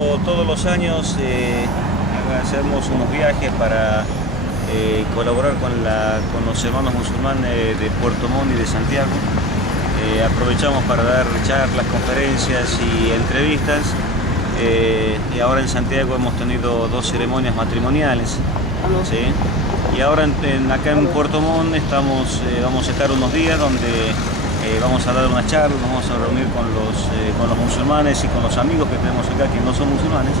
Todos los años hacemos unos viajes para colaborar con los hermanos musulmanes de Puerto Montt y de Santiago. Aprovechamos para dar charlas, conferencias y entrevistas. Y ahora en Santiago hemos tenido 2 ceremonias matrimoniales. ¿Sí? Y ahora acá en Puerto Montt vamos a estar unos días donde vamos a dar una charla, nos vamos a reunir con los musulmanes y con los amigos que tenemos acá que no son musulmanes.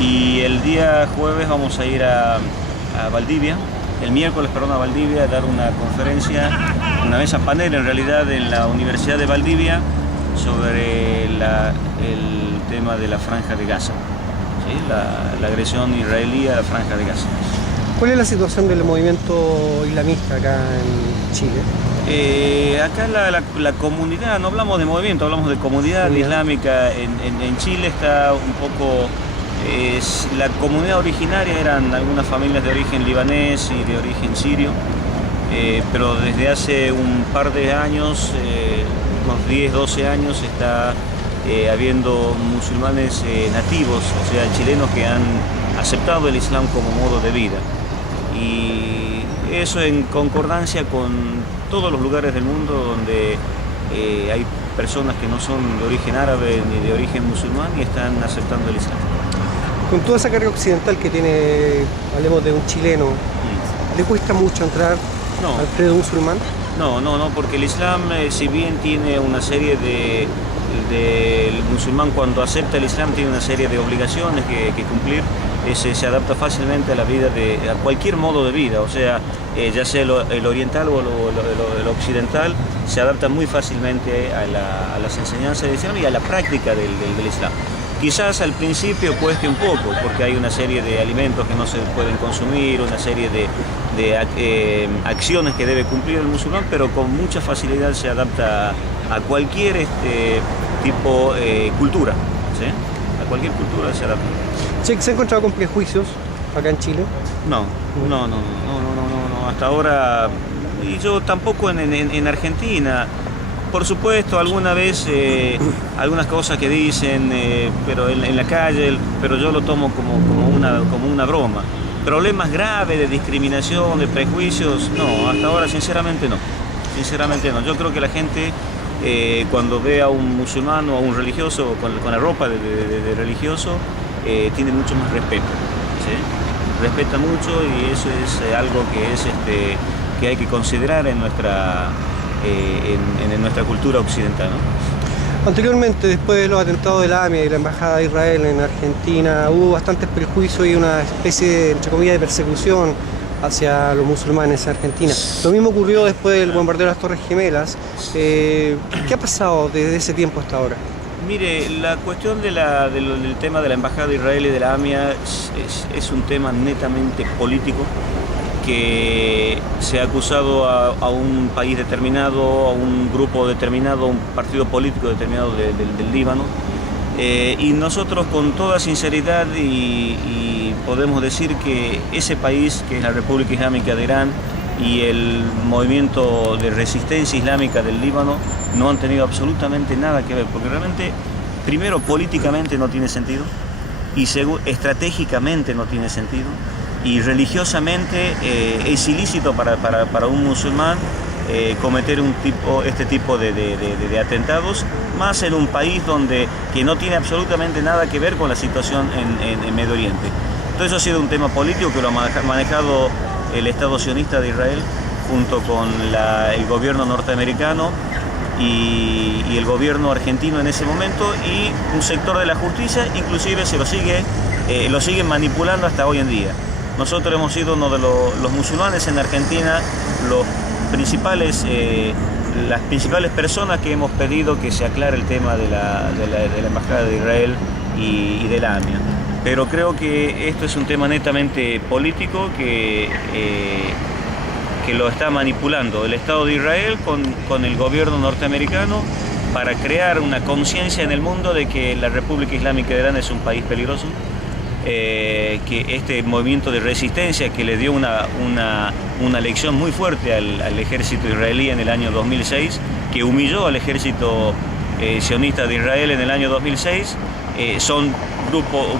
Y el día jueves vamos a ir a Valdivia, el miércoles, perdón, a Valdivia, a dar una conferencia, una mesa panel en realidad en la Universidad de Valdivia sobre el tema de la Franja de Gaza, ¿sí? La agresión israelí a la Franja de Gaza. ¿Cuál es la situación del movimiento islamista acá en Chile? Acá la comunidad, no hablamos de movimiento, hablamos de comunidad islámica en Chile está un poco... la comunidad originaria eran algunas familias de origen libanés y de origen sirio, pero desde hace un par de años, unos 10, 12 años, está habiendo musulmanes nativos, o sea, chilenos que han aceptado el Islam como modo de vida. Y eso en concordancia con todos los lugares del mundo donde hay personas que no son de origen árabe ni de origen musulmán y están aceptando el Islam. Con toda esa carga occidental que tiene, hablemos de un chileno, ¿le cuesta mucho entrar al credo musulmán? No, porque el Islam, si bien tiene una serie el musulmán cuando acepta el Islam tiene una serie de obligaciones que cumplir, se adapta fácilmente a la vida, a cualquier modo de vida, o sea, ya sea el oriental o el occidental, se adapta muy fácilmente a las enseñanzas del Islam y a la práctica del Islam. Quizás al principio cueste un poco, porque hay una serie de alimentos que no se pueden consumir, una serie de acciones que debe cumplir el musulmán, pero con mucha facilidad se adapta a cualquier tipo de cultura, ¿sí? A cualquier cultura se adapta. ¿Se ha encontrado con prejuicios acá en Chile? No, hasta ahora, y yo tampoco en Argentina. Por supuesto, alguna vez algunas cosas que dicen, pero en la calle, pero yo lo tomo como una broma. Problemas graves de discriminación, de prejuicios, no, hasta ahora sinceramente no. Sinceramente no. Yo creo que la gente cuando ve a un musulmán o a un religioso con la ropa de religioso, tiene mucho más respeto, ¿sí? Respeta mucho y eso es algo que hay que considerar en nuestra cultura occidental, ¿no? Anteriormente, después de los atentados de la AMIA y la Embajada de Israel en Argentina, hubo bastantes prejuicios y una especie de, entre comillas, de persecución hacia los musulmanes en Argentina. Lo mismo ocurrió después del bombardeo de las Torres Gemelas. ¿Qué ha pasado desde ese tiempo hasta ahora? Mire, la cuestión del tema de la Embajada de Israel y de la AMIA es un tema netamente político, que se ha acusado a un país determinado, a un grupo determinado, a un partido político determinado del Líbano. Y nosotros con toda sinceridad y podemos decir que ese país, que es la República Islámica de Irán, y el movimiento de resistencia islámica del Líbano no han tenido absolutamente nada que ver, porque realmente, primero, políticamente no tiene sentido, y estratégicamente no tiene sentido, y religiosamente es ilícito para un musulmán cometer este tipo de atentados, más en un país que no tiene absolutamente nada que ver con la situación en Medio Oriente. Entonces, eso ha sido un tema político que lo ha manejado el Estado sionista de Israel junto con el gobierno norteamericano y el gobierno argentino en ese momento, y un sector de la justicia inclusive lo sigue manipulando hasta hoy en día. Nosotros hemos sido uno de los musulmanes en Argentina, las principales personas que hemos pedido que se aclare el tema de la Embajada de Israel y de la AMIA. Pero creo que esto es un tema netamente político que lo está manipulando el Estado de Israel con el gobierno norteamericano para crear una conciencia en el mundo de que la República Islámica de Irán es un país peligroso, que este movimiento de resistencia que le dio una lección muy fuerte al ejército israelí en el año 2006, que humilló al ejército sionista de Israel en el año 2006, son grupo